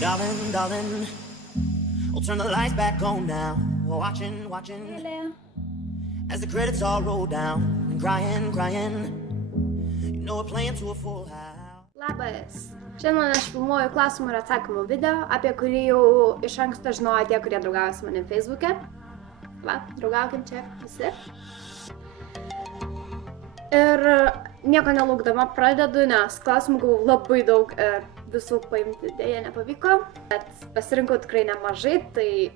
Darling, darling, we'll turn the lights back on now. We're watching as the credits all roll down and crying. You know we're playing to a full house. Labas. Šiandien aš filmuoju klausimų ir atsakymų video, apie kurį jau iš anksto žinojo tie, kurie draugavo su manim Facebook'e. Va, draugaukim čia visi. Ir nieko nelaukdama pradedu, nes klausimų gavau labai daug, visų paimti dėja nepavyko, bet pasirinkau tikrai nemažai, tai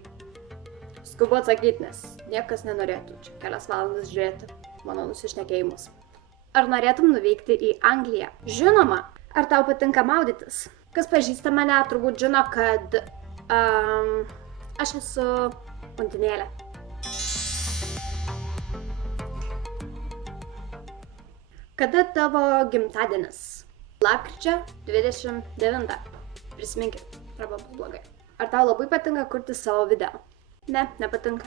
skubu atsakyti, nes niekas nenorėtų čia kelias valandas žiūrėti mano nusišnekėjimus. Ar norėtum nuvykti į Angliją? Žinoma. Ar tau patinka maudytis? Kas pažįsta mane, turbūt žino, kad aš esu undinėlė. Kada tavo gimtadienis? Lapkričio 29. Prisiminkit, arba bus blogai. Ar tau labai patinka kurti savo video? Ne, nepatinka.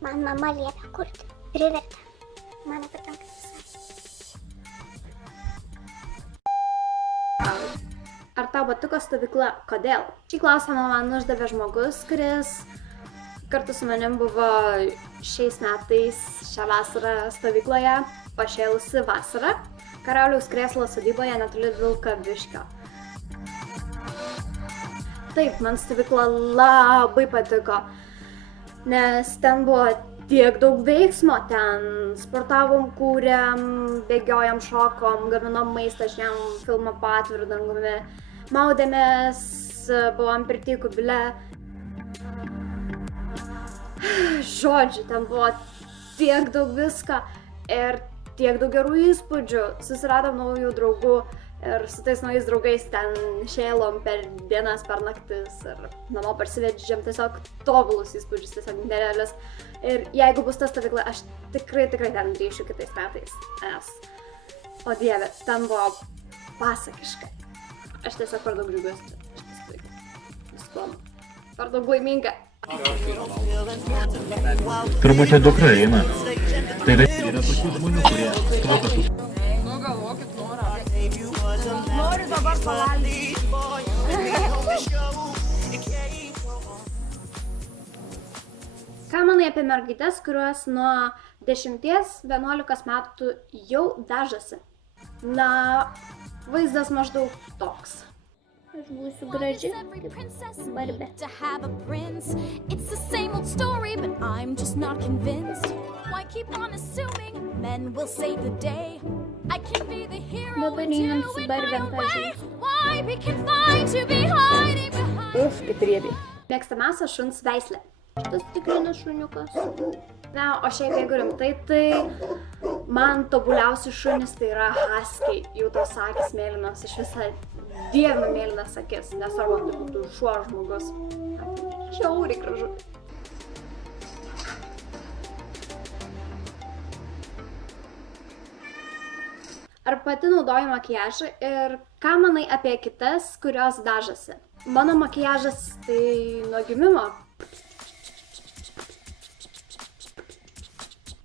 Man mama liepia kurti. Privertė. Man nepatinka visai. Ar tau patiko stovykla? Kodėl? Šį klausimą man uždavė žmogus, kuris kartu su manim buvo šiais metais šią vasarą stovykloje pašėlusi vasarą Karaliaus Krėslo sodyboje netoli Vilkaviškio. Taip, man stovykla labai patiko, nes ten buvo tiek daug veiksmo, ten sportavom, kūrėm, bėgiojom, šokom, gaminom maistą, žiūrėjom filmą po atviru dangumi, maudėmės, buvom pirty kubile. Žodžiu, ten buvo tiek daug visko ir tiek daug gerų įspūdžių. Susiradom naujų draugų ir su tais naujais draugais ten šėlom per dienas, per naktis ir namo parsivedžiam tiesiog tobulus įspūdžius, tiesiog nerealius. Ir jeigu bus ta stovykla, aš tikrai ten grįšiu kitais metais, nes, o dieve, ten buvo pasakiškai. Aš tiesiog per daug džiaugiuosi, viskuom, per daug laiminga. Turbūt čia dukra eina. Tai yra tokių žmonių, kurie stoka su... Nu, galvokit, noriu dabar pavalgyti. Ką manai apie mergaitės, kurios nuo 10-11 metų jau dažosi? Na, vaizdas maždaug toks. Aš būsiu graži, kaip Barbė. To have a prince. It's the same old story, but I'm just not convinced. Why keep on assuming men will save the day? I can be the hero Dabar and einam do su it Barbėm my way. pažaisti. Why be confined to be hiding behind? Uf, kaip riebiai. Mėgstamiausia šuns veislė. Tas tikrinis šuniukas. Na, o šiaip jeigu rimtai, tai man tobuliausi šunys tai yra husky. Jų tos akys mėlynos, iš visą dievinu mėlynas akis, nesvarbu, tai būtų šuo ar žmogus. Žiauriai gražu. Ar pati naudoji makiažą ir ką manai apie kitas, kurios dažosi? Mano makiažas tai nuo gimimo.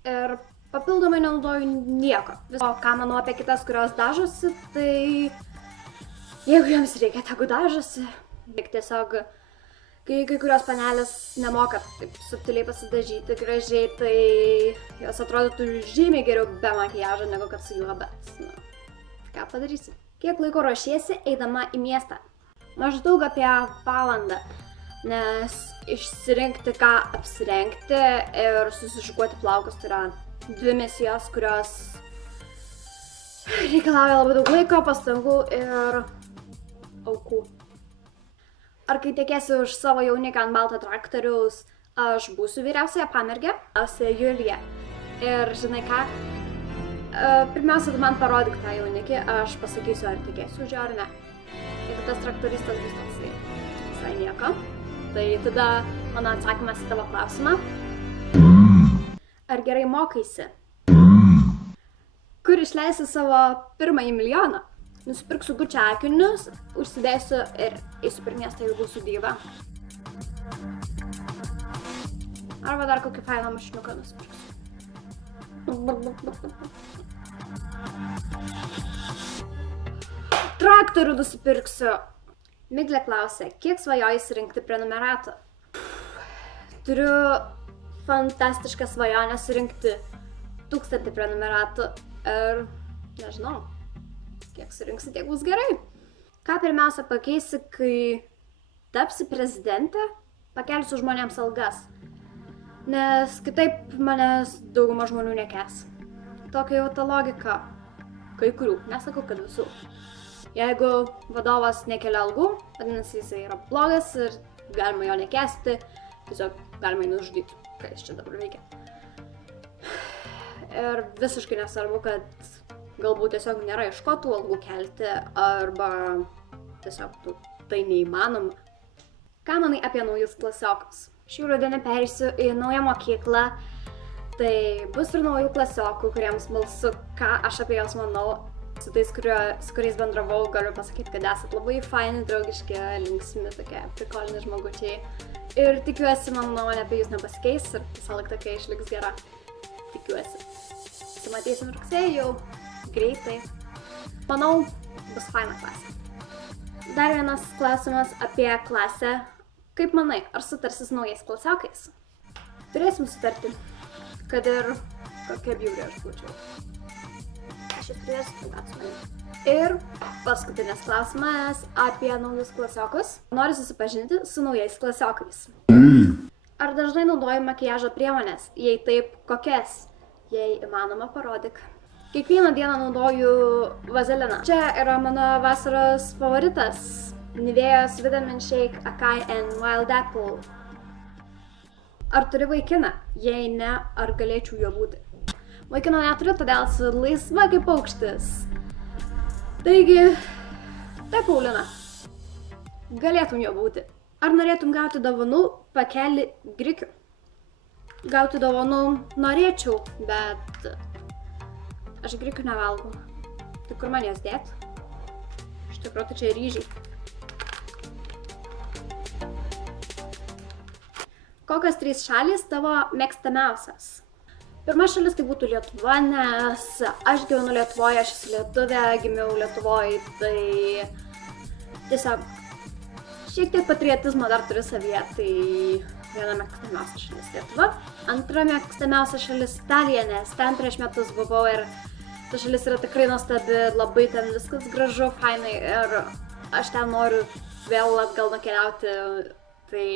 Ir papildomai nenaudoju nieko. O ką manau apie kitas, kurios dažosi, tai jeigu jiems reikia, tegu dažosi. Tik tiesiog, kai kurios panelės nemoka taip subtiliai pasidažyti gražiai, tai jos atrodytų žymiai geriau be makiažo negu kad su juo, bet na, ką padarysi. Kiek laiko ruošiesi eidama į miestą? Maždaug apie valandą. Nes išsirinkti, ką apsirengti ir susišukuoti plaukus tai yra 2 misijos, kurios reikalauja labai daug laiko, pastangų ir aukų. Ar kai tekėsi už savo jauniką ant balto traktoriaus, aš būsiu vyriausiaja pamergė, vyriausiaja Julija. Ir žinai ką, pirmiausia, tu man parodyk tą jaunikį, aš pasakysiu, ar tekėsiu už jo ar ne. Jeigu tas traktoristas bus toksai visai nieko. Tai tada mano atsakymas į tavo klausimą. Ar gerai mokaisi? Kur išleisi savo pirmąjį milijoną? Nusipirksiu Gucci akinius, užsidėsiu ir eisiu per miestą ir būsiu diva. Arba dar kokį fainą mašinuką nusipirksiu. Traktorių nusipirksiu. Miglė klausė, kiek svajoji surinkti prenumeratų? Turiu fantastišką svajonę surinkti 1000 prenumeratų ir nežinau, kiek surinksi, tiek bus gerai. Ką pirmiausia pakeisi, kai tapsi prezidentė? Pakelsiu žmonėms algas, nes kitaip manęs dauguma žmonių nekęs. Tokia jau ta logika. Kai kurių, nesakau, kad visų. Jeigu vadovas nekelia algų, vadinasi jisai yra blogas ir galima jo nekęsti, tiesiog galima jį nužudyti, ką jis čia dabar veikia. Ir visiškai nesvarbu, kad galbūt tiesiog nėra iš ko tų algų kelti, arba tiesiog tai neįmanoma. Ką manai apie naujus klasiokus? Šį rudenį perėsiu į naują mokyklą, tai bus ir naujų klasiokų, kuriems smalsu, ką aš apie juos manau. Su tais, su kuriais bendravau, galiu pasakyti, kad esat labai faini, draugiški, linksmi, tokie prikolini žmogučiai. Ir tikiuosi, mano nuomonė apie jūs nepasikeis ir visą laiką tokia išliks gera. Tikiuosi. Sumatysim rugsėjį jau greitai. Manau, bus faina klasė. Dar vienas klausimas apie klasę. Kaip manai, ar sutarsi su naujais klasiokais? Turėsim sutarti, kad ir kokia bjauri aš būčiau. Aš jau turėsiu sutarti su manim. Ir paskutinis klausimas apie naujus klasiokus. Noriu susipažinti su naujais klasiokais. Ar dažnai naudoji makiažo priemonės? Jei taip, kokias? Jei įmanoma, parodyk. Kiekvieną dieną naudoju vazeliną. Čia yra mano vasaros favoritas. Nivėjos Vitamin Shake Acai and Wild Apple. Ar turi vaikiną? Jei ne, ar galėčiau jo būti? Vaikino neturiu, todėl esu laisva kaip paukštis. Taigi, tai Paulina, galėtum jo būti. Ar norėtum gauti dovanų pakelį grikių? Gauti dovanų norėčiau, bet aš grikių nevalgau. Tai kur man jas dėt? Iš tikrųjų, tai čia ryžiai. Kokios 3 šalys tavo mėgstamiausias? Pirma šalis tai būtų Lietuva, nes aš gyvenu Lietuvoje, aš esu lietuvė, gimiau Lietuvoje, tai tiesiog šiek tiek patriotizmo dar turiu savyje, tai viena mėgstamiausia šalis Lietuva. Antra mėgstamiausia šalis Italija, nes ten prieš metus buvau ir ta šalis yra tikrai nuostabi, labai ten viskas gražu, fainai ir aš ten noriu vėl atgal nukeliauti, tai...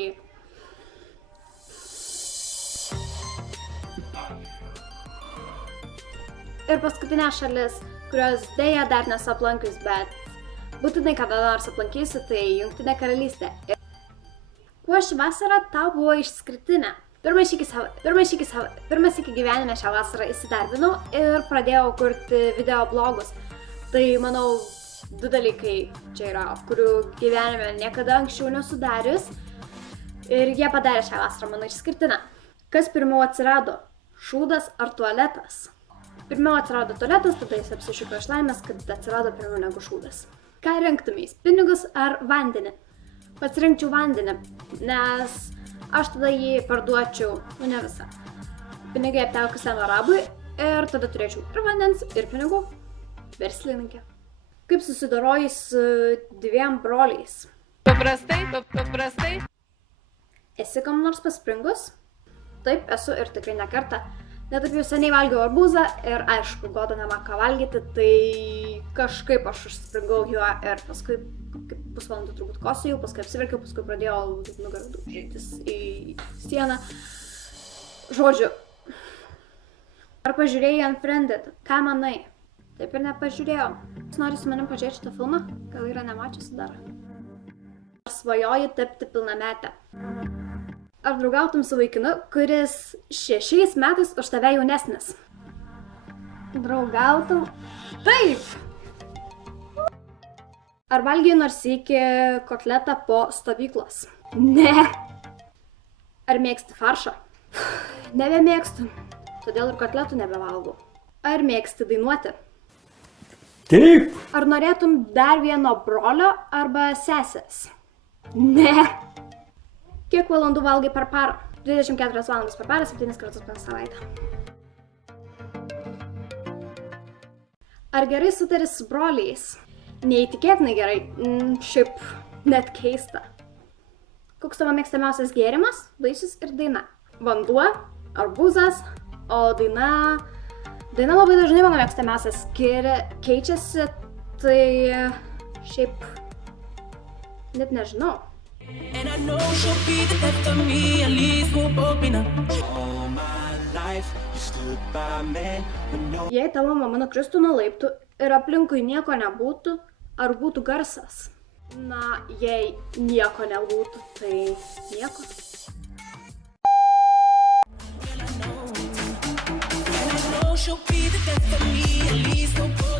Ir paskutinė šalis, kurios dėja dar nesu aplankius, bet būtinai kada nors aplankysiu, tai Jungtinė karalystė. Kuo ši vasara tau buvo išskirtinė? Pirmą sykį gyvenime šią vasarą įsidarbinau ir pradėjau kurti video blogus. Tai manau, 2 dalykai čia yra, kurių gyvenime niekada anksčiau nesudarius. Ir jie padarė šią vasarą mano išskirtinę. Kas pirmiau atsirado? Šūdas ar tualetas? Pirmiau atsirado tualetas, tada jis apsišiko iš laimės, kad atsirado pirmiau negu šūdas. Ką rinktumeis, pinigus ar vandenį? Pasirinkčiau vandenį, nes aš tada jį parduočiau, ne visą. Pinigai aptekusiam arabui ir tada turėčiau ir vandens, ir pinigų. Verslininkė. Kaip susidoroji su 2 broliais? Paprastai. Esi kam nors paspringus? Taip, esu ir tikrai ne kartą. Netaip jau seniai valgiau arbūzą ir aišku, goda nema ką valgyti, tai kažkaip aš užspringau juo ir paskui pusvalandį turbūt kosėjau, paskui apsiverkiau, paskui pradėjau nugarą daužytis į sieną. Žodžiu, ar pažiūrėjai Unfriended? Ką manai? Taip ir nepažiūrėjau. Jūs nori su manim pažiūrėti šitą filmą? Gal yra nemačiusi dar? Ar svajoji tapti pilnametę? Ar draugautum su vaikinu, kuris 6 metais už tave jaunesnis? Draugautum? Taip! Ar valgiai nors iki kotletą po stovyklos? Ne! Ar mėgsti faršą? Nebemėgstu, todėl ir kotletų nebevalgau. Ar mėgsti dainuoti? Taip! Ar norėtum dar vieno brolio arba sesės? Ne! Kiek valandų valgai per parą? 24 valandas per parą, 7 kartus per savaitę. Ar gerai sutari su broliais? Neįtikėtinai gerai. Šiaip Net keista. Koks tavo mėgstamiausias gėrimas, vaisius ir daina? Vanduo, arbūzas, o daina labai dažnai mano mėgstamiausias keičiasi, tai šiaip net nežinau. And I know she'll be the death of me, at least we'll both be numb. All my life, you stood by me when no. Jei tavo mama nukristų nuo laiptų ir aplinkui nieko nebūtų, ar būtų garsas? Na, jei nieko nebūtų, tai nieko. And I know she'll be the death of me, at least we'll both